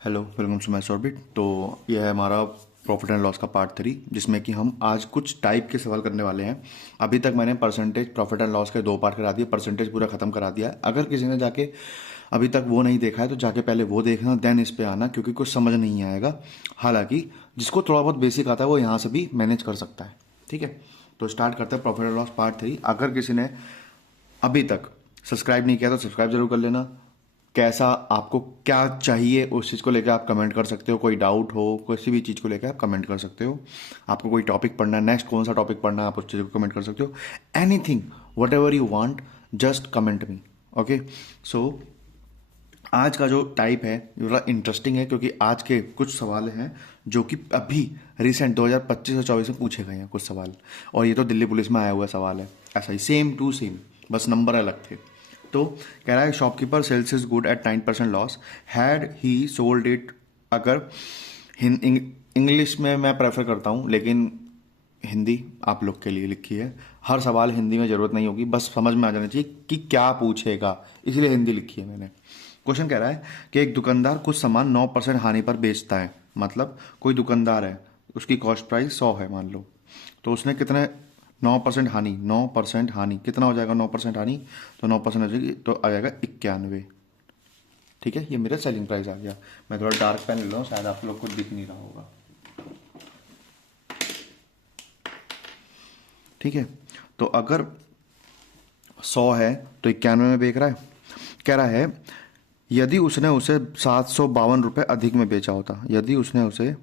Hello, welcome to my सॉर्बिट। तो यह है हमारा प्रॉफिट एंड लॉस का पार्ट 3, जिसमें कि हम आज कुछ टाइप के सवाल करने वाले हैं। अभी तक मैंने परसेंटेज प्रॉफिट एंड लॉस के 2 पार्ट करा दिए, परसेंटेज पूरा खत्म करा दिया है। अगर किसी ने जाके अभी तक वो नहीं देखा है तो जाके पहले वो देखना, देन इस पे आना, क्योंकि कुछ समझ नहीं आएगा। हालांकि जिसको थोड़ा बहुत बेसिक आता है वो यहाँ से भी मैनेज कर सकता है। ठीक है, तो स्टार्ट करते हैं प्रॉफिट एंड लॉस पार्ट 3। अगर किसी ने अभी तक सब्सक्राइब नहीं किया तो सब्सक्राइब जरूर कर लेना। कैसा आपको क्या चाहिए उस चीज़ को लेकर आप कमेंट कर सकते हो। कोई डाउट हो किसी भी चीज़ को लेकर आप कमेंट कर सकते हो। आपको कोई टॉपिक पढ़ना है, नेक्स्ट कौन सा टॉपिक पढ़ना है, आप उस चीज़ को कमेंट कर सकते हो। Anything, whatever you want, just comment me. Okay, so आज का जो टाइप है बड़ा इंटरेस्टिंग है, क्योंकि आज के कुछ सवाल हैं जो कि अभी रिसेंट 2025 और 24 में पूछे गए हैं कुछ सवाल। और ये तो दिल्ली पुलिस में आया हुआ सवाल है, ऐसा ही सेम टू सेम, बस नंबर अलग थे। तो कह रहा है shopkeeper sells is good at 9% loss, had he sold it. अगर इंग्लिश में मैं प्रेफर करता हूँ, लेकिन हिंदी आप लोग के लिए लिखी है। हर सवाल हिंदी में ज़रूरत नहीं होगी, बस समझ में आ जाना चाहिए कि क्या पूछेगा, इसलिए हिंदी लिखी है मैंने। क्वेश्चन कह रहा है कि एक दुकानदार कुछ सामान 9% हानि पर बेचता है। मतलब कोई दुकानदार है, उसकी कॉस्ट प्राइस 100 है मान लो, तो उसने कितने 9% हानि, 9% हानि कितना हो जाएगा? 9% हानि तो 9% हो जाएगी, तो आ जाएगा 91। ठीक है, ये मेरा सेलिंग प्राइस आ गया। मैं थोड़ा डार्क पेन ले रहा हूँ, शायद आप लोग को दिख नहीं रहा होगा। ठीक है, तो अगर 100 है तो 91 में बेच रहा है। कह रहा है यदि उसने उसे 752 रुपये अधिक में बेचा होता, यदि उसने उसे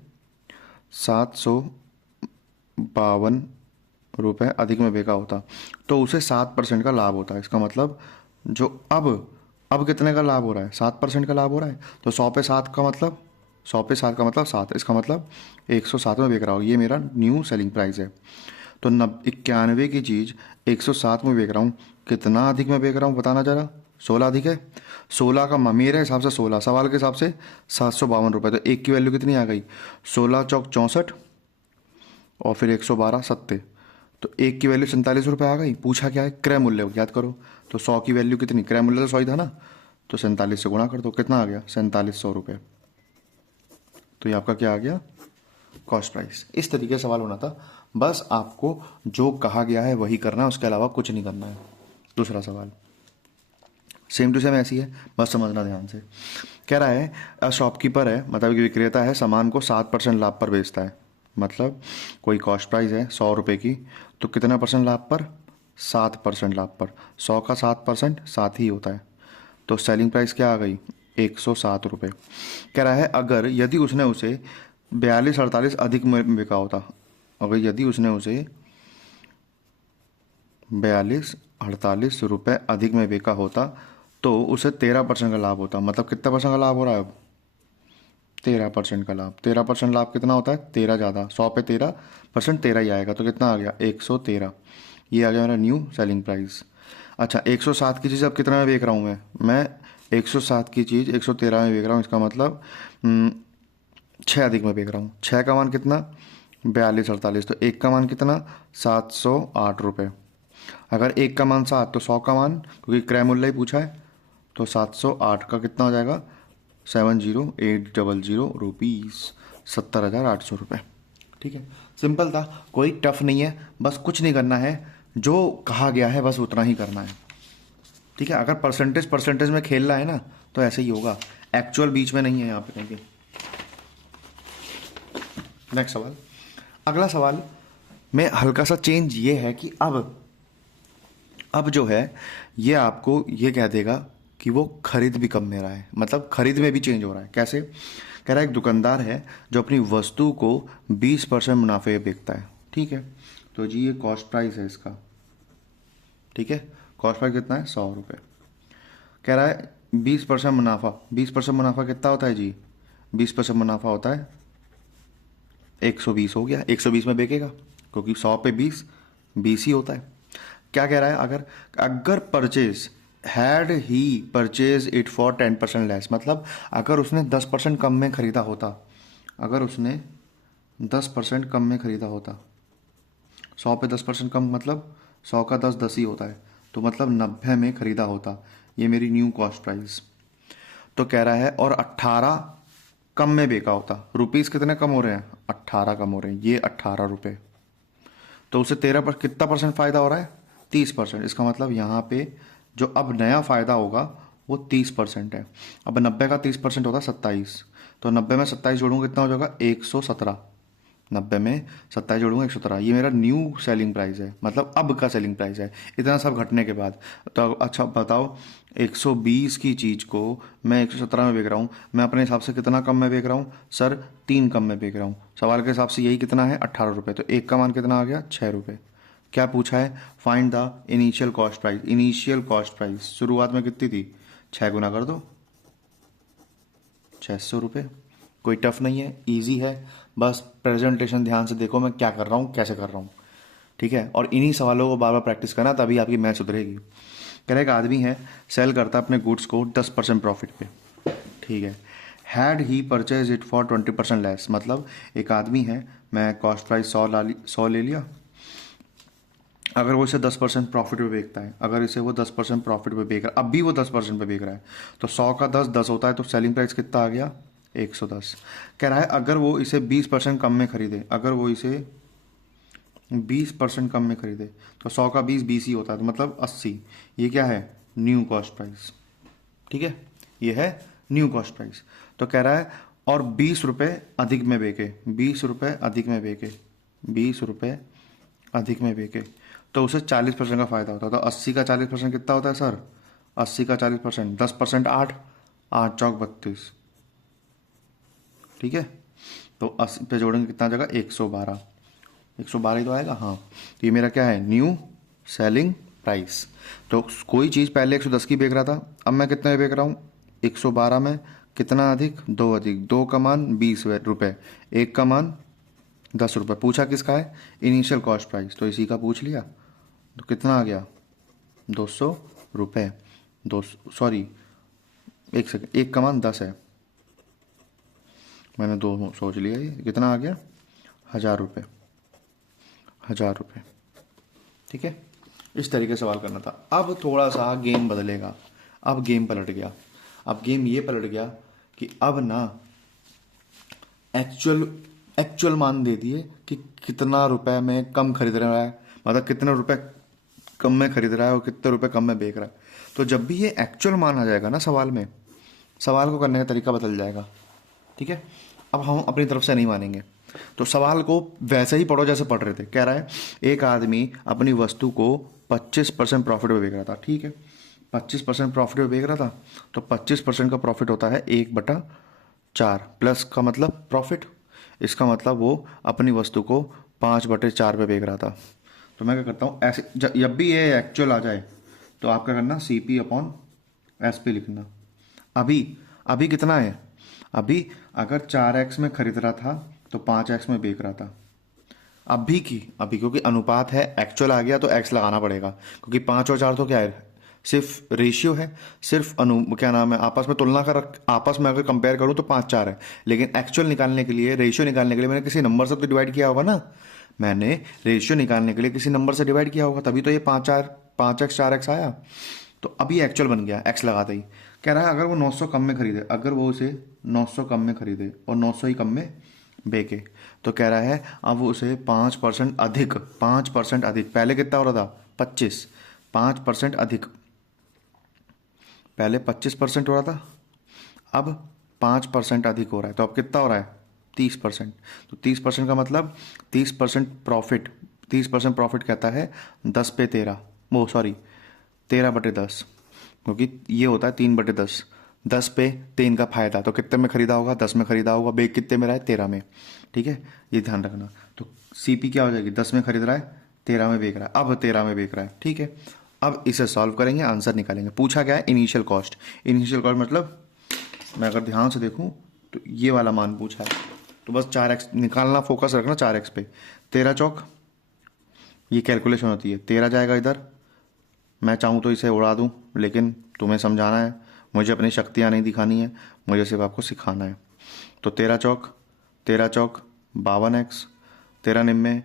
752 रुपये अधिक में बेचा होता तो उसे 7% का लाभ होता है। इसका मतलब जो अब कितने का लाभ हो रहा है? 7% का लाभ हो रहा है। तो 100 पे 7 का मतलब 100 पे 7 का मतलब 7, इसका मतलब 107 में बेच रहा हूँ। ये मेरा न्यू सेलिंग प्राइस है। तो 91 की चीज़ 107 में बेच रहा हूँ। कितना अधिक में बेच रहा हूँ बताना जरा? 16 अधिक है। 16 का मेरे हिसाब से 16, सवाल के हिसाब से 752 रुपये। तो एक की वैल्यू कितनी आ गई? 16 चौक 64 और फिर 112 सत्ते, तो एक की वैल्यू 47 रुपये आ गई। पूछा क्या है? क्रय मूल्य, याद करो। तो 100 की वैल्यू कितनी? क्रय मूल्य तो 100 ही था ना, तो 47 से गुणा कर दो, कितना आ गया? 4700 रुपये। तो ये आपका क्या आ गया? Cost price. इस तरीके से सवाल होना था। बस आपको जो कहा गया है वही करना है, उसके अलावा कुछ नहीं करना है। दूसरा सवाल सेम टू सेम ऐसी है, बस समझना ध्यान से। कह रहा है शॉपकीपर है, मतलब कि विक्रेता है, सामान को 7% लाभ पर बेचता है। मतलब कोई कॉस्ट प्राइस है 100 रुपये की, तो कितना परसेंट लाभ पर? 7% लाभ पर। 100 का 7% 7 ही होता है, तो सेलिंग प्राइस क्या आ गई? 107 रुपये। कह रहा है अगर यदि उसने उसे 42-48 अधिक में बिका होता, अगर यदि उसने उसे 42-48 रुपये अधिक में बेचा होता तो उसे 13% का लाभ होता। मतलब कितना परसेंट का लाभ हो रहा है अब? 13% का लाभ। 13% लाभ कितना होता है? 13 ज़्यादा, 100 पे 13%, 13 ही आएगा, तो कितना आ गया? 113। ये आ गया मेरा न्यू सेलिंग प्राइस। अच्छा, 107 की चीज़ अब कितना में बेच रहा हूँ मैं 107 की चीज़ 113 में बेच रहा हूँ। इसका मतलब 6 अधिक में बेच रहा हूँ। 6 का मान कितना? 42-48, तो एक का मान कितना? 708 रुपये। अगर एक का मान 7 तो 100 का मान, क्योंकि क्रय मूल्य ही पूछा है, तो 708 का कितना हो जाएगा? 70800 रुपीज़, 70,800 रुपये। ठीक है, सिंपल था, कोई टफ नहीं है, बस कुछ नहीं करना है, जो कहा गया है बस उतना ही करना है। ठीक है, अगर परसेंटेज परसेंटेज में खेलना है ना तो ऐसे ही होगा, एक्चुअल बीच में नहीं है यहाँ पे कहीं। नेक्स्ट सवाल, अगला सवाल में हल्का सा चेंज ये है कि अब जो है ये आपको ये कह देगा कि वो खरीद भी कम में रहा है, मतलब खरीद में भी चेंज हो रहा है। कैसे? कह रहा है एक दुकानदार है जो अपनी वस्तु को 20% मुनाफे में बेचता है। ठीक है, तो जी ये कॉस्ट प्राइस है इसका। ठीक है, कॉस्ट प्राइस कितना है? 100 रुपये। कह रहा है 20% मुनाफा, 20% मुनाफा कितना होता है जी? 20% मुनाफा होता है 120। हो गया, 120 में बेचेगा, क्योंकि 100 पे 20 ही होता है। क्या कह रहा है? अगर अगर purchase had he purchase it for 10% less, मतलब अगर उसने 10% कम में खरीदा होता, अगर उसने 10% कम में खरीदा होता, 100 पे 10% कम मतलब 100 का 10 10 ही होता है, तो मतलब 90 में खरीदा होता। ये मेरी न्यू कॉस्ट प्राइस। तो कह रहा है और 18 कम में बेचा होता, रुपीज़ कितने कम हो रहे हैं, 18 कम हो रहे हैं, ये 18 रुपये, तो उसे 13 पर कितना परसेंट फ़ायदा हो रहा है, 30%। इसका मतलब यहाँ पे जो अब नया फ़ायदा होगा वो 30% है। अब 90 का 30% होता है 27, तो 90 में 27 जोड़ूंगा कितना हो जाएगा, 117। 90 में 27 जोड़ूंगा 117, ये मेरा न्यू सेलिंग प्राइस है, मतलब अब का सेलिंग प्राइस है, इतना सब घटने के बाद। तो अच्छा बताओ, 120 की चीज़ को मैं 117 में बेच रहा हूँ, मैं अपने हिसाब से कितना कम में बेच रहा हूँ सर, 3 कम में बेच रहा हूँ। सवाल के हिसाब से यही कितना है, 18 रुपये, तो एक का मान कितना आ गया, 6 रुपये। क्या पूछा है, find the initial cost price. Initial cost price शुरुआत में कितनी थी, 6 गुना कर दो, 600 रुपये। कोई टफ नहीं है, इजी है, बस प्रेजेंटेशन ध्यान से देखो मैं क्या कर रहा हूँ, कैसे कर रहा हूँ, ठीक है। और इन्हीं सवालों को बार बार प्रैक्टिस करना, तभी आपकी मैथ सुधरेगी। कह रहा एक आदमी है, सेल करता है अपने गुड्स को 10% प्रॉफिट पे, ठीक है। Had he purchase it for 20% less, मतलब एक आदमी है, मैं कॉस्ट प्राइस 100 ले लिया, अगर वो इसे 10% प्रॉफिट पे बेचता है, अगर इसे वो 10% प्रॉफिट पे बेच रहा है, अब भी वो 10% पे बेच रहा है, तो 100 का 10 10 होता है, तो सेलिंग प्राइस कितना आ गया, 110। कह रहा है अगर वो इसे 20% कम में खरीदे, अगर वो इसे 20% कम में खरीदे, तो 100 का 20 20 ही होता है, तो मतलब 80। ये क्या है, न्यू कॉस्ट प्राइस, ठीक है, ये है न्यू कॉस्ट प्राइस। तो कह रहा है और 20 रुपये अधिक में बेचे, 20 रुपये अधिक में बेचे, 20 रुपये अधिक में बेचे, तो उसे 40% का फ़ायदा होता है। तो 80 का 40% कितना होता है सर, 80 का 40%, 10% 8, 8 चौक 32, ठीक है। तो 80 पे जोड़ेंगे कितना आ जाएगा, 112, 112 ही तो आएगा, हाँ। तो ये मेरा क्या है, न्यू सेलिंग प्राइस। तो कोई चीज़ पहले 110 की बेच रहा था, अब मैं कितने में बेच रहा हूँ, 112 में। कितना अधिक, 2 अधिक, 2 का मान 20 रुपये, 1 का मान 10 रुपये। पूछा किसका है, इनिशियल कॉस्ट प्राइस, तो इसी का पूछ लिया, तो कितना आ गया, 200 रुपये। दो, सॉरी, एक सेकेंड, 1 का मान 10 है, मैंने दो सोच लिया, ये कितना आ गया, 1000 रुपये, 1000 रुपये, ठीक है। इस तरीके से सवाल करना था। अब थोड़ा सा गेम बदलेगा, अब गेम पलट गया। अब गेम ये पलट गया कि अब ना एक्चुअल एक्चुअल मान दे दिए कि कितना रुपए में कम खरीद रहा है, मतलब कितने रुपए कम में खरीद रहा है और कितने रुपए कम में बेच रहा है। तो जब भी ये एक्चुअल मान आ जाएगा ना सवाल में, सवाल को करने का तरीका बदल जाएगा, ठीक है। अब हम अपनी तरफ से नहीं मानेंगे, तो सवाल को वैसे ही पढ़ो जैसे पढ़ रहे थे। कह रहा है एक आदमी अपनी वस्तु को 25% प्रॉफिट में बेच रहा था, ठीक है, 25% प्रॉफिट में बेच रहा था, तो 25% का प्रॉफिट होता है 1/4, प्लस का मतलब प्रॉफिट, इसका मतलब वो अपनी वस्तु को 5/4 पे बेच रहा था। तो मैं क्या करता हूँ, ऐसे जब भी ये एक्चुअल आ जाए तो आप क्या करना, CP/SP लिखना। अभी अभी कितना है, अभी अगर 4x में खरीद रहा था तो 5x में बेच रहा था, अभी क्योंकि अनुपात है, एक्चुअल आ गया तो x लगाना पड़ेगा, क्योंकि 5 और 4 तो क्या है, सिर्फ रेशियो है, सिर्फ क्या नाम है, आपस में तुलना कर, आपस में अगर कंपेयर करूं तो 5 4 है, लेकिन एक्चुअल निकालने के लिए, रेशियो निकालने के लिए मैंने किसी नंबर से तो डिवाइड किया होगा ना, मैंने रेशियो निकालने के लिए किसी नंबर से डिवाइड किया होगा, तभी तो ये 5x 4x आया। तो अभी एक्चुअल बन गया, x लगाते ही। कह रहा है अगर वो 900 कम में खरीदे, अगर वो उसे 900 कम में खरीदे और 900 ही कम में बेचे, तो कह रहा है अब वो उसे 5% अधिक, 5% अधिक, पहले कितना हो रहा था, 25, 5% अधिक, पहले 25% हो रहा था, अब 5% अधिक हो रहा है, तो अब कितना हो रहा है, 30%। तो 30% का मतलब 30% प्रॉफिट, 30% प्रॉफिट कहता है 10/13, वो सॉरी 13/10, क्योंकि ये होता है 3/10, 10/3 का फायदा, तो कितने में खरीदा होगा, 10 में खरीदा होगा, बेच कितने में रहा है, 13 में, ठीक है, ये ध्यान रखना। तो CP क्या हो जाएगी, 10 में खरीद रहा है, 13 में बेच रहा है, अब 13 में बेच रहा है, ठीक है। अब इसे सॉल्व करेंगे, आंसर निकालेंगे। पूछा गया है इनिशियल कॉस्ट, इनिशियल कॉस्ट मतलब मैं अगर ध्यान से देखूं तो ये वाला मान पूछा है, तो बस 4x निकालना, फोकस रखना 4x पे। 13 चौक, ये कैलकुलेशन होती है, 13 जाएगा इधर, मैं चाहूँ तो इसे उड़ा दूँ, लेकिन तुम्हें समझाना है, मुझे अपनी शक्तियाँ नहीं दिखानी है, मुझे सिर्फ आपको सिखाना है। तो 13 चौक 52x, 13 निम्मे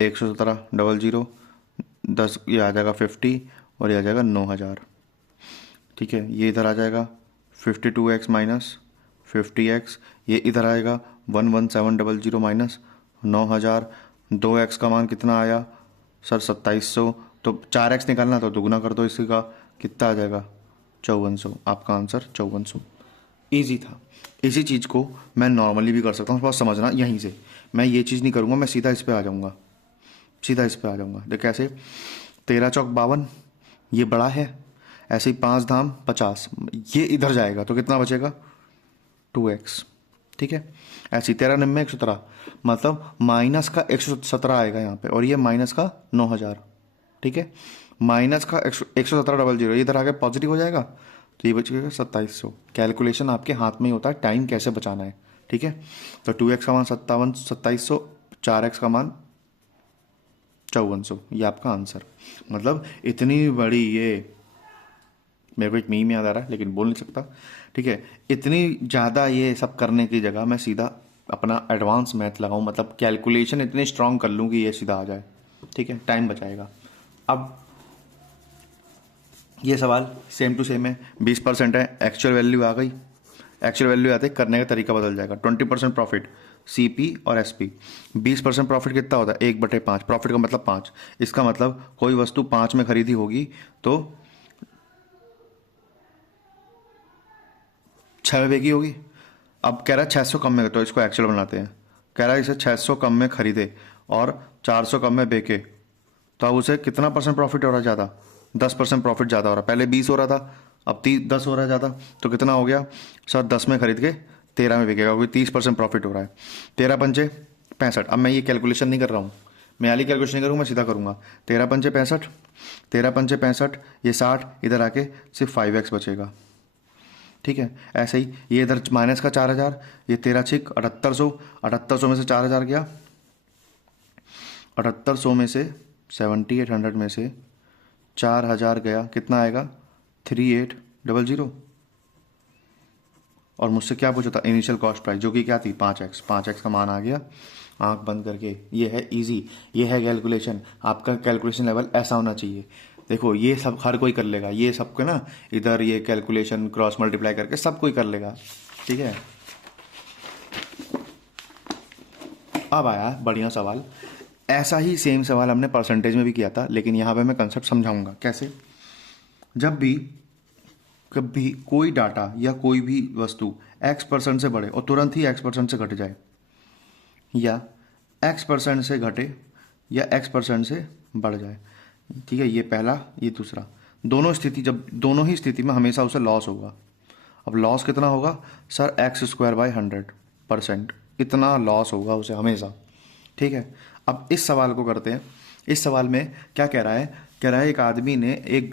117 00, 10 ये आ जाएगा 50 और ये आ जाएगा 9000, ठीक है। ये इधर आ जाएगा 52x माइनस 50x, ये इधर आएगा 11700 माइनस 9000, 2x का मान कितना आया सर 2700, तो 4x निकालना तो दुगना कर दो इसी का, कितना आ जाएगा 5400, आपका आंसर 5400। ईजी था। इसी चीज़ को मैं नॉर्मली भी कर सकता हूँ, बस समझना यहीं से। मैं ये चीज़ नहीं करूँगा, मैं सीधा इस पे आ जाऊँगा, सीधा इस पे आ जाऊँगा। देख कैसे, 13 चौक 52, ये बड़ा है, ऐसे ही 5 धाम 50, ये इधर जाएगा तो कितना बचेगा 2x, ठीक है। ऐसे ही 13 निम्न 117, मतलब माइनस का 117 आएगा यहाँ पे, और ये माइनस का 9000, ठीक है। माइनस का 11700, ये इधर आके पॉजिटिव हो जाएगा, तो ये बच गया 2700। कैलकुलेशन आपके हाथ में ही होता है, टाइम कैसे बचाना है, ठीक है। तो 2x का मान 2700, 4x का मान 5400, ये आपका आंसर। मतलब इतनी बड़ी ये, मेरे को एक मीम याद आ रहा है लेकिन बोल नहीं सकता, ठीक है। इतनी ज़्यादा ये सब करने की जगह मैं सीधा अपना एडवांस मैथ लगाऊं, मतलब कैलकुलेशन इतनी स्ट्रांग कर लूँ कि ये सीधा आ जाए, ठीक है, टाइम बचाएगा। अब ये सवाल सेम टू सेम है, 20% है, एक्चुअल वैल्यू आ गई, एक्चुअल वैल्यू आते करने का तरीका बदल जाएगा। 20% प्रॉफिट CP और SP, 20% प्रॉफिट कितना होता है 1/5, प्रॉफिट का मतलब 5, इसका मतलब कोई वस्तु 5 में खरीदी होगी तो 6 में बेची होगी। अब कह रहा है 600 कम में, तो इसको एक्चुअल बनाते हैं। कह रहा है इसे 600 कम में खरीदे और 400 कम में बेचे, तो अब उसे कितना परसेंट प्रॉफिट हो रहा है ज़्यादा, 10% प्रॉफिट ज़्यादा हो रहा है। पहले 20 हो रहा था, अब 10 हो रहा है ज़्यादा, तो कितना हो गया सर 10 में खरीद के 13 में बिकेगा, क्योंकि 30% प्रॉफिट हो रहा है। 13 पंचे 65, अब मैं ये कैलकुलेशन नहीं कर रहा हूँ, मैं वाली कैलकुलेशन नहीं करूँगा, मैं सीधा करूँगा। 13 पंचे 65, 13 पंचे 65, ये 60, इधर आके सिर्फ 5x बचेगा, ठीक है। ऐसे ही ये इधर माइनस का 4000, ये 13 छिक 7800, 7800 में से 4000 गया, 7800 में से 7800 में से 4000 गया, कितना आएगा 3800। और मुझसे क्या पूछा था इनिशियल कॉस्ट प्राइस, जो कि क्या थी 5x, 5x का मान आ गया। आंख बंद करके, ये है इजी, ये है कैलकुलेशन। आपका कैलकुलेशन लेवल ऐसा होना चाहिए। देखो ये सब हर कोई कर लेगा, ये सबको ना इधर ये कैलकुलेशन क्रॉस मल्टीप्लाई करके सब कोई कर लेगा, ठीक है। अब आया बढ़िया सवाल, ऐसा ही सेम सवाल हमने परसेंटेज में भी किया था, लेकिन यहाँ पे मैं कंसेप्ट समझाऊंगा कैसे। जब भी कभी कोई डाटा या कोई भी वस्तु x% से बढ़े और तुरंत ही x% से घट जाए, या x% से घटे या x% से बढ़ जाए, ठीक है, ये पहला ये दूसरा, दोनों स्थिति, जब दोनों ही स्थिति में हमेशा उसे लॉस होगा। अब लॉस कितना होगा सर x²/100%, इतना लॉस होगा उसे हमेशा, ठीक है। अब इस सवाल को करते हैं। इस सवाल में क्या कह रहा है, कह रहा है एक आदमी ने एक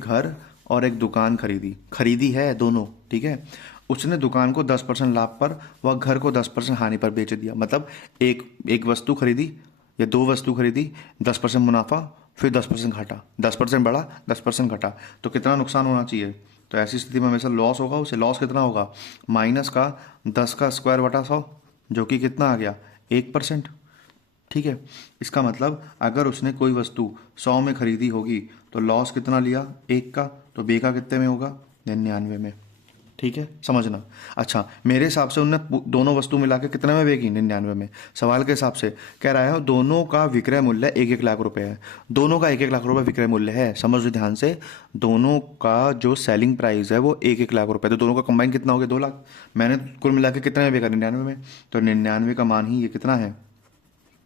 घर और एक दुकान खरीदी है दोनों, ठीक है। उसने दुकान को 10% लाभ पर व घर को 10% हानि पर बेच दिया। मतलब एक वस्तु खरीदी या दो वस्तु खरीदी, 10% मुनाफा, फिर 10% घाटा, 10% बढ़ा 10% घटा, तो कितना नुकसान होना चाहिए। तो ऐसी स्थिति में हमेशा लॉस होगा। उसे लॉस कितना होगा, माइनस का 10 का स्क्वायर बटा 100, जो कि कितना आ गया 1%, ठीक है। इसका मतलब अगर उसने कोई वस्तु 100 में खरीदी होगी तो लॉस कितना लिया 1 का, तो बेका कितने में होगा 99 में, ठीक है, समझना। अच्छा, मेरे हिसाब से उनने दोनों वस्तु मिला के कितने में बेची 99 में। सवाल के हिसाब से कह रहा है दोनों का विक्रय मूल्य 1-1 लाख रुपए है, दोनों का 1-1 लाख रुपए विक्रय मूल्य है। समझ लो ध्यान से, दोनों का जो सेलिंग प्राइस है वो 1-1 लाख रुपए, तो दोनों का कंबाइन कितना हो गया 2 लाख। मैंने कुल मिला के कितने में बेचा 99 में, तो 99 का मान ही ये कितना है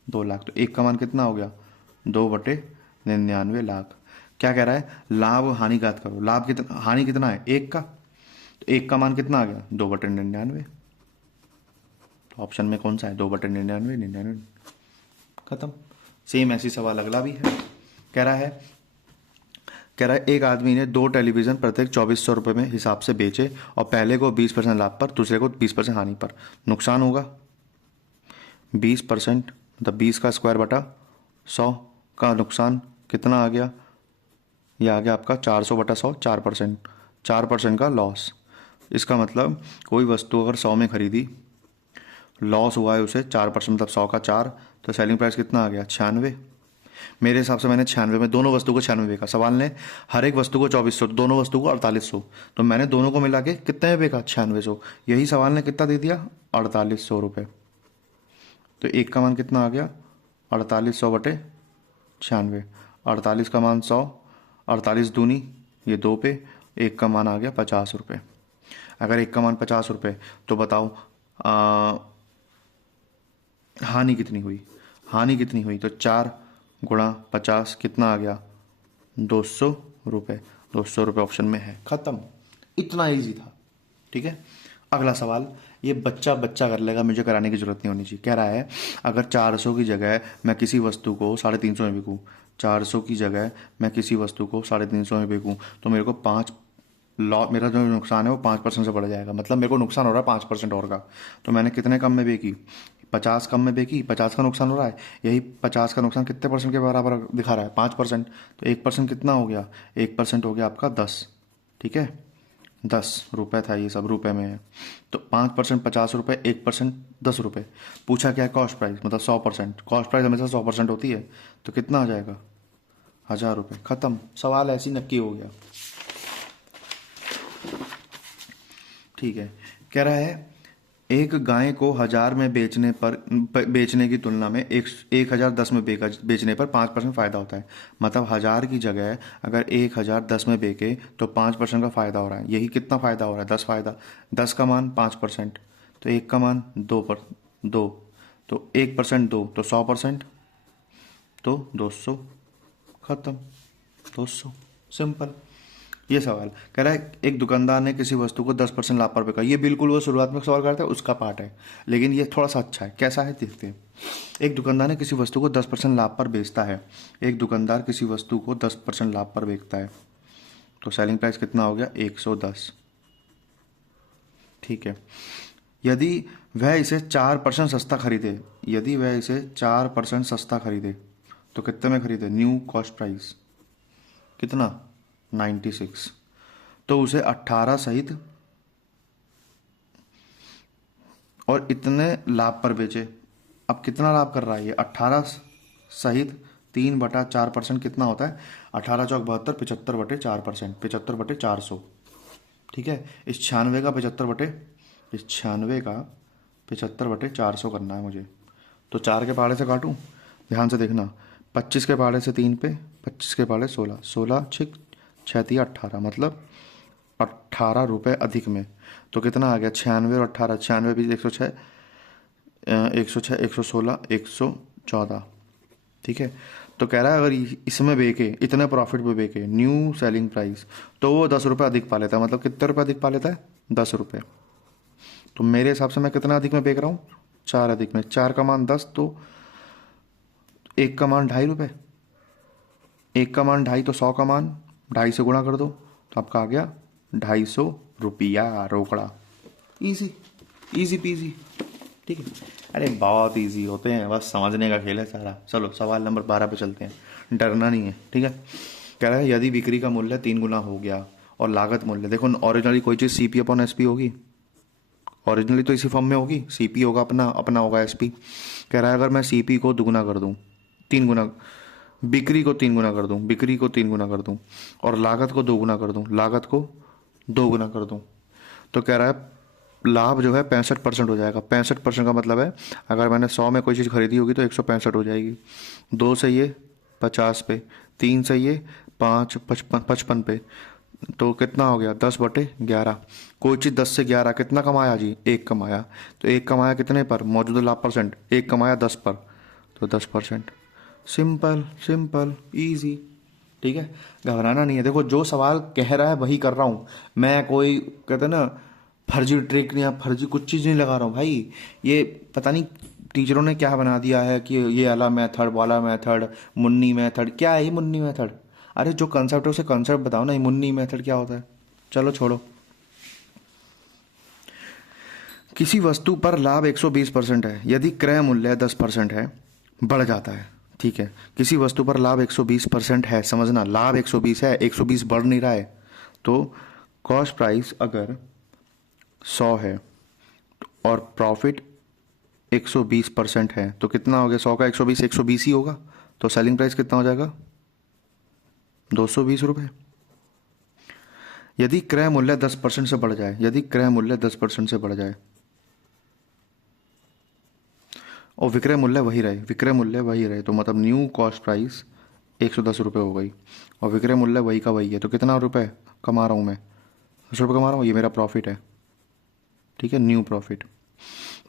2 लाख, तो एक का मान कितना हो गया 2/99 लाख। क्या कह रहा है, लाभ हानि घात करो, लाभ कितना, हानि कितना है 1 का, तो 1 का मान कितना आ गया 2/99, तो ऑप्शन में कौन सा है 2/99, 99, खत्म। सेम ऐसी सवाल अगला भी है। कह रहा है एक आदमी ने 2 टेलीविज़न प्रत्येक 2400 रुपये में हिसाब से बेचे और पहले को 20% लाभ पर, दूसरे को 20% हानि पर। नुकसान होगा 20%, मतलब 20 का स्क्वायर बटा 100 का नुकसान कितना आ गया, ये आ गया आपका 400/100, 4%, 4% का लॉस। इसका मतलब कोई वस्तु अगर 100 में खरीदी, लॉस हुआ है उसे 4%, मतलब 100 का 4, तो सेलिंग प्राइस कितना आ गया 96। मेरे हिसाब से मैंने 96 में दोनों वस्तु को 96 बेचा। सवाल ने हर एक वस्तु को 2400, दोनों वस्तु को 4800, तो मैंने दोनों को मिला के कितने में बेचा? 9600। यही सवाल ने कितना दे दिया? 4800 रुपये। तो एक का मान कितना आ गया? 4800 बटे 96। 48 का मान 100, 48 दूनी ये 2 पे, एक का मान आ गया 50 रुपये। अगर एक का मान 50 रुपये तो बताओ हानि कितनी हुई? हानि कितनी हुई? तो 4 गुणा 50 कितना आ गया? 200 रुपये। 200 रुपये ऑप्शन में है। ख़त्म। इतना इजी था। ठीक है। अगला सवाल ये बच्चा बच्चा कर लेगा, मुझे कराने की जरूरत नहीं होनी चाहिए। कह रहा है अगर 400 की जगह मैं किसी वस्तु को 350 में बिकूँ, 400 की जगह मैं किसी वस्तु को 350 में बिकूँ तो मेरे को 5 मेरा जो नुकसान है वो 5% से बढ़ जाएगा। मतलब मेरे को नुकसान हो रहा है 5% और का। तो मैंने कितने कम में बेची? 50 कम में बेची, 50 का नुकसान हो रहा है। यही 50 का नुकसान कितने परसेंट के बराबर दिखा रहा है? 5%। तो 1% कितना हो गया? 1% हो गया आपका 10। ठीक है, 10 रुपये था, ये सब रुपए में है। तो 5% 50 रुपये, 1% 10 रुपये। पूछा क्या है? कॉस्ट प्राइस, मतलब 100%। कॉस्ट प्राइस हमेशा 100% होती है। तो कितना आ जाएगा? 1000 रुपये। ख़त्म। सवाल ऐसी नक्की हो गया। ठीक है। कह रहा है एक गाय को 1000 में बेचने की तुलना में 1010 में बेचने पर 5% फ़ायदा होता है। मतलब 1000 की जगह अगर 1010 में बेचे तो 5% का फ़ायदा हो रहा है। यही कितना फ़ायदा हो रहा है? 10 फ़ायदा। 10 का मान 5%, तो 1 का मान 2 तो 1% 2 तो 100%, तो 200। ख़त्म। 200। सिंपल। ये सवाल कह रहा है एक दुकानदार ने किसी वस्तु को 10% लाभ पर बेचा। ये बिल्कुल वो शुरुआत में सवाल करता है उसका पार्ट है, लेकिन ये थोड़ा सा अच्छा है। कैसा है देखते हैं। एक दुकानदार ने किसी वस्तु को 10% लाभ पर बेचता है। एक दुकानदार किसी वस्तु को 10% लाभ पर बेचता है, तो सेलिंग प्राइस कितना हो गया? 110। ठीक है। यदि वह इसे 4% सस्ता खरीदे, यदि वह इसे 4% सस्ता खरीदे तो कितने में खरीदे? न्यू कॉस्ट प्राइस कितना? 96। तो उसे 18 सहित और इतने लाभ पर बेचे। अब कितना लाभ कर रहा है ये? 18 सहित 3/4% कितना होता है? 18 चौक 72, 75/4%, 75/400। ठीक है। इस 96 का 75/400 करना है मुझे। तो 4 के पहाड़े से काटूं, ध्यान से देखना। 25 के पहाड़े से 3 पे, 25 के पहाड़े 16, 16 छिक 6 18, मतलब 18 रुपये अधिक में। तो कितना आ गया? 96 और 18, 96 भी 106, 106, 116, 114। ठीक है। तो कह रहा है अगर इसमें बेके, इतने प्रॉफिट पे बेके, न्यू सेलिंग प्राइस, तो वो 10 रुपये अधिक पा लेता है। मतलब कितने रुपये अधिक पा लेता है? 10 रुपये। तो मेरे हिसाब से मैं कितना अधिक में बेच रहा हूँ? 4 अधिक में। 4 का मान 10, तो 1 का मान 2.5 रुपये। 1 का मान 2.5, तो 100 का मान 2.5 से गुणा कर दो, तो आपका आ गया 250 रुपया रोकड़ा। Easy, easy PG. ठीक है। अरे बहुत इजी होते हैं, बस समझने का खेल है सारा। चलो सवाल नंबर 12 पे चलते हैं। डरना नहीं है। ठीक है। कह रहा है यदि बिक्री का मूल्य 3 गुना हो गया और लागत मूल्य, देखो ओरिजिनली कोई चीज़ CP/SP होगी, ओरिजिनली तो इसी फॉर्म में होगी। CP होगा अपना, अपना होगा SP। कह रहा है अगर मैं CP को दुगुना कर दूँ, 3 गुना, बिक्री को 3 गुना कर दूँ, बिक्री को 3 गुना कर दूँ, और लागत को 2 गुना कर दूँ, लागत को 2 गुना कर दूँ, तो कह रहा है लाभ जो है 65% हो जाएगा। 65% का मतलब है अगर मैंने 100 में कोई चीज़ खरीदी होगी तो 165 हो जाएगी। 2 से ये 50 पे, 3 से ये 5 55 पे, तो कितना हो गया? 10/11। कोई चीज़ 10 से 11 कितना कमाया जी? 1 कमाया। तो 1 कमाया कितने पर? मौजूदा लाभ परसेंट। 1 कमाया 10 पर, तो 10%। Simple simple easy. ठीक है। घबराना नहीं है। देखो जो सवाल कह रहा है वही कर रहा हूँ मैं। कोई कहते हैं ना फर्जी ट्रिक या फर्जी कुछ चीज़ नहीं लगा रहा हूँ भाई। ये पता नहीं टीचरों ने क्या बना दिया है कि ये वाला मेथड, वाला मेथड, मुन्नी मेथड। क्या है ये मुन्नी मेथड? अरे जो कंसेप्ट है उसे कंसेप्ट बताओ ना। ये मुन्नी मेथड क्या होता है? चलो छोड़ो। किसी वस्तु पर लाभ 120% है, यदि क्रय मूल्य 10% है, बढ़ जाता है। ठीक है। किसी वस्तु पर लाभ 120% है, समझना लाभ 120 है, 120 बढ़ नहीं रहा है। तो कॉस्ट प्राइस अगर 100 है और प्रॉफिट 120% है, तो कितना हो गया? 100 का 120, 120 ही होगा। तो सेलिंग प्राइस कितना हो जाएगा, 220 रुपये। यदि क्रय मूल्य 10% से बढ़ जाए, यदि क्रय मूल्य 10% से बढ़ जाए और विक्रय मूल्य वही रहे, विक्रय मूल्य वही रहे, तो मतलब न्यू कॉस्ट प्राइस 110 रुपये हो गई और विक्रय मूल्य वही का वही है, तो कितना रुपए कमा रहा हूँ मैं, 10 रुपये कमा रहा हूँ, ये मेरा प्रॉफिट है। ठीक है, न्यू प्रॉफिट।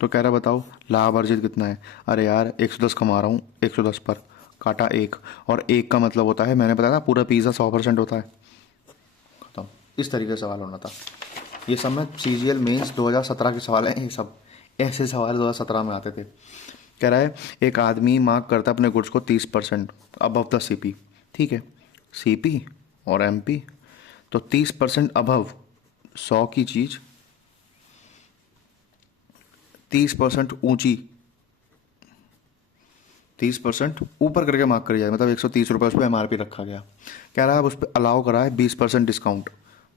तो कह रहा बताओ लाभ अर्जित कितना है, अरे यार 110 कमा रहा हूँ, 110 पर काटा एक, और एक का मतलब होता है, मैंने बताया था पूरा पिज़्ज़ा 100% होता है। खत्म। इस तरीके से सवाल होना था। ये सब में CGL मेंस 2017 के सवाल हैं, ये सब ऐसे सवाल 2017 में आते थे। कह रहा है एक आदमी मार्क करता है अपने गुड्स को 30% अबव द CP। ठीक है, CP और MP, तो 30% अबव 100 की चीज़ 30% ऊंची, 30% ऊपर करके मार्क करी जाए, मतलब 130 रुपये उस पर MRP रखा गया। कह रहा है अब उस पर अलाउ करा है 20% डिस्काउंट,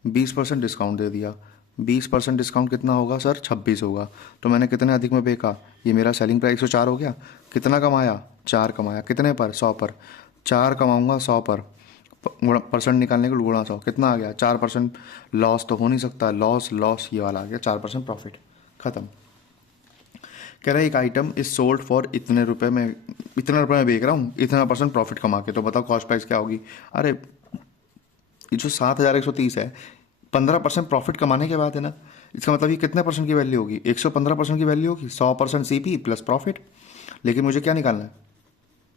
20% डिस्काउंट दे दिया। 20% डिस्काउंट कितना होगा सर, 26 होगा। तो मैंने कितने अधिक में बेचा, ये मेरा सेलिंग प्राइस 104 हो गया। कितना कमाया, 4 कमाया। कितने पर, 100 पर। 4 कमाऊंगा 100 पर, परसेंट निकालने के गुणा 100, कितना आ गया 4%। लॉस तो हो नहीं सकता, लॉस लॉस ये वाला आ गया, 4% प्रॉफिट। खत्म। कह रहा है एक आइटम इज सोल्ड फॉर इतने रुपए में, इतने रुपए में बेच रहा हूँ, इतना % प्रॉफिट कमा के, तो बताओ कॉस्ट प्राइस क्या होगी। अरे ये जो 7,130 है 15% प्रॉफिट कमाने के बाद है ना, इसका मतलब ये कितने % की वैल्यू होगी, 115% की वैल्यू होगी, 100% CP प्लस प्रॉफिट। लेकिन मुझे क्या निकालना है,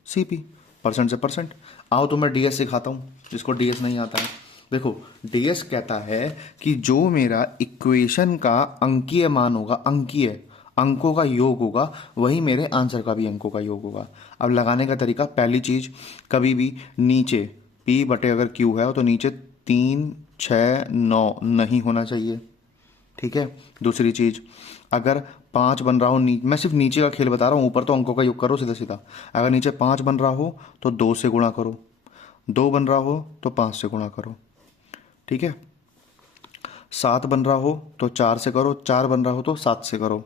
CP, परसेंट से परसेंट। आओ तो मैं DS सिखाता हूँ जिसको DS नहीं आता है। देखो DS कहता है कि जो मेरा इक्वेशन का अंकीय मान होगा, अंकीय अंकों का योग होगा, वही मेरे आंसर का भी अंकों का योग होगा। अब लगाने का तरीका, पहली चीज कभी भी नीचे P बटे अगर Q है तो नीचे 3, 6, 9 नहीं होना चाहिए। ठीक है, दूसरी चीज अगर 5 बन रहा हो, मैं सिर्फ नीचे का खेल बता रहा हूँ, ऊपर तो अंकों का योग करो सीधा सीधा। अगर नीचे 5 बन रहा हो तो 2 से गुणा करो, 2 बन रहा हो तो 5 से गुणा करो। ठीक है, 7 बन रहा हो तो 4 से करो, 4 बन रहा हो तो 7 से करो,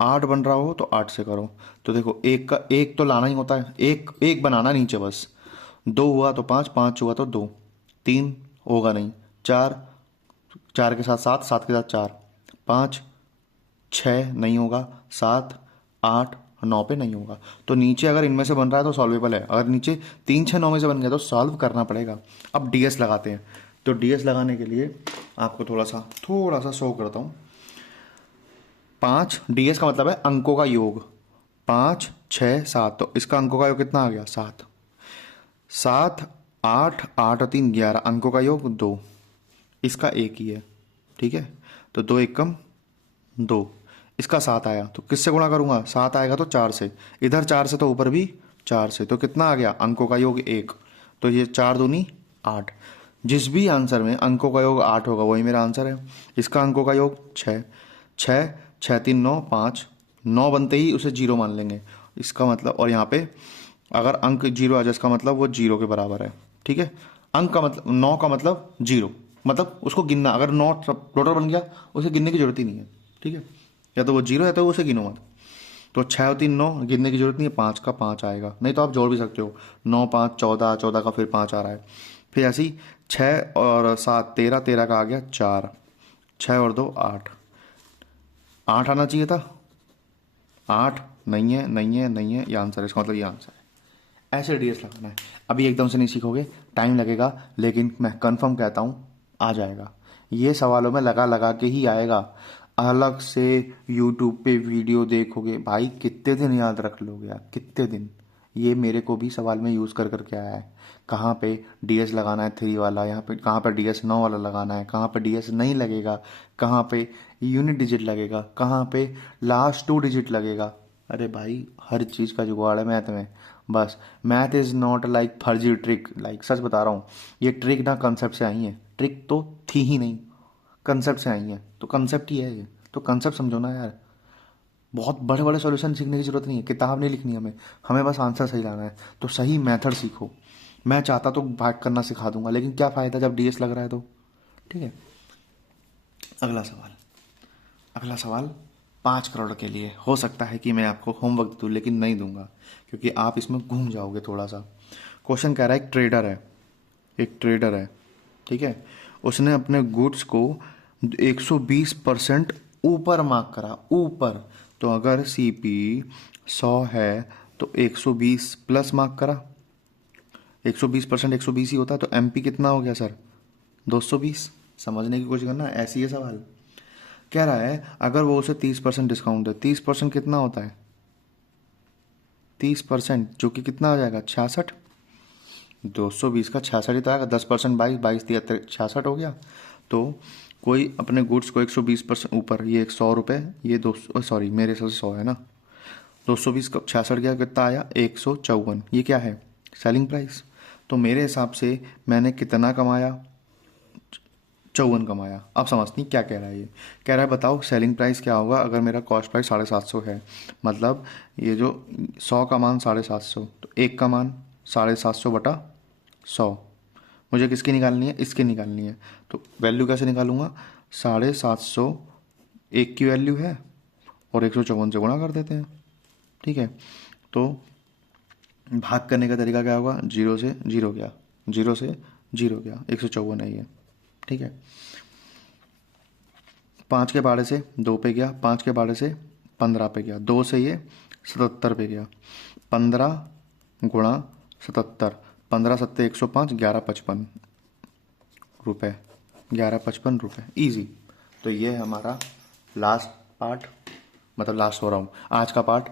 8 बन रहा हो तो 8 से करो। तो देखो एक का एक तो लाना ही होता है, एक एक बनाना नीचे बस। 2 हुआ तो 5, 5 हुआ तो 2, 3 होगा नहीं, 4, 4 के साथ 7, 7 के साथ 4, 5, 6 नहीं होगा, 7, 8, 9 पे नहीं होगा। तो नीचे अगर इनमें से बन रहा है तो सॉल्वेबल है, अगर नीचे 3, 6, 9 में से बन गया तो सॉल्व करना पड़ेगा। अब DS लगाते हैं, तो DS लगाने के लिए आपको थोड़ा सा शो करता हूँ। 5, DS का मतलब है अंकों का योग, 5, 6, 7, तो इसका अंकों का योग कितना आ गया, 7, 7, 8, 8 और 3, 11, अंकों का योग 2, इसका एक ही है। ठीक है, तो 2 एकम 2, इसका 7 आया तो किससे गुणा करूंगा, 7 आएगा तो 4 से, इधर 4 से तो ऊपर भी 4 से, तो कितना आ गया, अंकों का योग 1, तो ये 4 दूनी 8। जिस भी आंसर में अंकों का योग 8 होगा वही मेरा आंसर है। इसका अंकों का योग 6, 6, 6, 3, 9, 5, 9 बनते ही उसे 0 मान लेंगे, इसका मतलब, और यहाँ पे अगर अंक 0 आ जाए इसका मतलब वो 0 के बराबर है। ठीक है, अंक का मतलब 9 का मतलब 0, मतलब उसको गिनना, अगर 9 टोटल बन गया उसे गिनने की जरूरत ही नहीं है। ठीक है, या तो वो 0 है तो उसे गिनो मत। तो 6 और 3 9, गिनने की जरूरत नहीं है, 5 का 5 आएगा, नहीं तो आप जोड़ भी सकते हो, 9, 5, 14, 14 का फिर 5 आ रहा है। फिर ऐसे ही 6 और 7 13, 13 का आ गया 4, 6 और 2 8, 8 आना चाहिए था, 8 नहीं है, नहीं है, नहीं है, ये आंसर है, इसका मतलब ये आंसर है। ऐसे DS लगाना है। अभी एकदम से नहीं सीखोगे, टाइम लगेगा, लेकिन मैं कंफर्म कहता हूँ आ जाएगा। ये सवालों में लगा लगा के ही आएगा। अलग से यूट्यूब पे वीडियो देखोगे भाई, कितने दिन याद रख लोगे यार, कितने दिन। ये मेरे को भी सवाल में यूज़ कर करके आया है। कहाँ पे DS लगाना है 3 वाला, यहाँ पे कहाँ पे DS 9 वाला लगाना है, कहाँ पे DS नहीं लगेगा, कहाँ पे यूनिट डिजिट लगेगा, कहाँ पे लास्ट 2 डिजिट लगेगा। अरे भाई हर चीज़ का जुगाड़ है मैथ में। बस मैथ इज़ नॉट लाइक फर्जी ट्रिक, लाइक सच बता रहा हूँ, ये ट्रिक ना कंसेप्ट से आई है, ट्रिक तो थी ही नहीं, कंसेप्ट से आई है, तो कंसेप्ट ही है ये, तो कंसेप्ट समझो ना यार। बहुत बड़े बड़े सॉल्यूशन सीखने की जरूरत नहीं है, किताब नहीं लिखनी हमें, हमें बस आंसर सही लाना है। तो सही मेथड सीखो। मैं चाहता तो भाग करना सिखा दूंगा, लेकिन क्या फ़ायदा जब DS लग रहा है तो। ठीक है, अगला सवाल, अगला सवाल 5 करोड़ के लिए। हो सकता है कि मैं आपको होमवर्क दूँ, लेकिन नहीं दूंगा क्योंकि आप इसमें घूम जाओगे थोड़ा सा। क्वेश्चन कह रहा है एक ट्रेडर है, ठीक है, उसने अपने गुड्स को 120% ऊपर मार्क करा, ऊपर। तो अगर सीपी 100 है तो 120 प्लस मार्क करा, 120% 120 ही होता है, तो एमपी कितना हो गया सर? 220। समझने की कोशिश करना, ऐसी है सवाल। कह रहा है अगर वो उसे 30% डिस्काउंट है, 30% कितना होता है? 30% जो कि कितना आ जाएगा? 66। 220 का 66 ही तो आएगा, 10% 22, 22 दिया 66 हो गया। तो कोई अपने गुड्स को 120% ऊपर, ये 100 रुपये, ये 200, सॉरी मेरे हिसाब से 100 है ना, 220 का 66 गया, कितना आया? 154। ये क्या है? Selling price. तो मेरे हिसाब से मैंने कितना कमाया? 54 कमाया। अब समझती क्या कह रहा है ये। कह रहा है बताओ सेलिंग प्राइस क्या होगा अगर मेरा कॉस्ट प्राइस 750 है। मतलब ये जो 100 का मान 750, तो एक का मान 750 बटा 100। मुझे किसकी निकालनी है? इसकी निकालनी है। तो वैल्यू कैसे निकालूंगा? 750 एक की वैल्यू है और 154 से गुणा कर देते हैं, ठीक है। तो भाग करने का तरीका क्या होगा? 0 से 0 गया, 0 से 0 गया, 154 है ये, ठीक है। 5 के बाड़े से 2 पे गया, 5 के बाड़े से 15 पे गया, 2 से ये 77 पे गया। 15 गुणा 77, 15 सत्ते 105, 1155 रुपये, 1155 रुपये, ईजी। तो ये है हमारा लास्ट पार्ट, मतलब लास्ट हो रहा हूँ आज का part,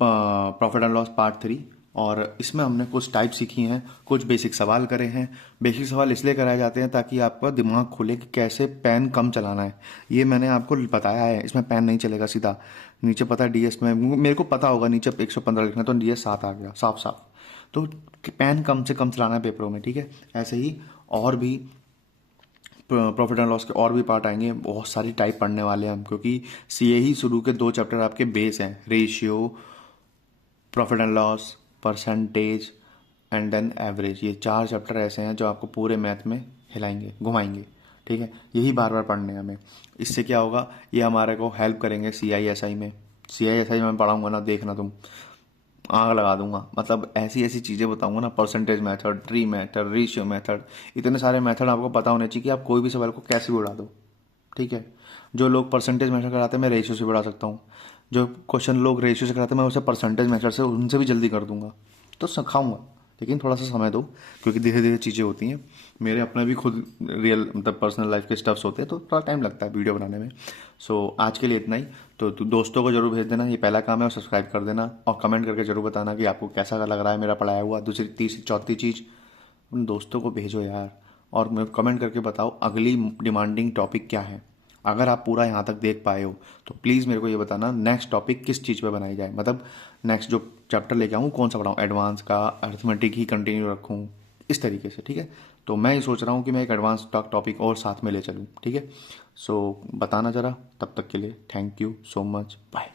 profit and loss part 3। और इसमें हमने कुछ टाइप सीखी हैं, कुछ बेसिक सवाल करे हैं। बेसिक सवाल इसलिए कराए जाते हैं ताकि आपका दिमाग खुले कि कैसे पेन कम चलाना है। ये मैंने आपको बताया है, इसमें पेन नहीं चलेगा सीधा। नीचे पता है डीएस में, मेरे को पता होगा नीचे 115 लिखना, तो डीएस 7 आ गया साफ साफ। तो पेन कम से कम चलाना है पेपरों में, ठीक है। ऐसे ही और भी प्रॉफिट एंड लॉस के और भी पार्ट आएंगे, बहुत सारी टाइप पढ़ने वाले हैं हम, क्योंकि सीए ही शुरू के 2 चैप्टर आपके बेस हैं, ratio, profit and loss, percentage and then average. ये 4 चैप्टर ऐसे हैं जो आपको पूरे मैथ में हिलाएंगे, घुमाएंगे, ठीक है। यही बार बार पढ़ने हैं हमें। इससे क्या होगा, ये हमारे को हेल्प करेंगे सीआईएसआई में। सीआईएसआई में पढ़ाऊंगा ना, देखना तुम, आग लगा दूंगा। मतलब ऐसी ऐसी चीज़ें बताऊंगा ना, percentage method, tree method, ratio method, इतने सारे मेथड आपको पता होने चाहिए कि आप कोई भी सवाल को कैसे भी उड़ा दो, ठीक है। जो लोग परसेंटेज मेथड कराते हैं मैं रेशियो से बढ़ा सकता हूँ, जो क्वेश्चन लोग रेशियो से कराते हैं मैं उसे परसेंटेज मेथड से उनसे भी जल्दी कर दूंगा। तो सिखाऊंगा, लेकिन थोड़ा सा समय दो, क्योंकि धीरे धीरे चीज़ें होती हैं। मेरे अपने भी खुद रियल मतलब पर्सनल लाइफ के स्टफ्स होते हैं, तो थोड़ा टाइम लगता है वीडियो बनाने में। सो आज के लिए इतना ही। तो दोस्तों को जरूर भेज देना, ये पहला काम है, और सब्सक्राइब कर देना, और कमेंट करके जरूर बताना कि आपको कैसा लग रहा है मेरा पढ़ाया हुआ। दूसरी तीसरी चौथी चीज़, उन दोस्तों को भेजो यार, और मैं कमेंट करके बताओ अगली डिमांडिंग टॉपिक क्या है। अगर आप पूरा यहाँ तक देख पाए हो तो प्लीज़ मेरे को ये बताना नेक्स्ट टॉपिक किस चीज़ पे बनाई जाए। मतलब नेक्स्ट जो चैप्टर लेके आऊँ कौन सा पढ़ाऊँ, एडवांस का, अर्थमेटिक ही कंटिन्यू रखूँ, इस तरीके से, ठीक है। तो मैं ये सोच रहा हूँ कि मैं एक एडवांस टॉपिक और साथ में ले चलूँ, ठीक है। सो बताना ज़रा, तब तक के लिए thank you so much, bye.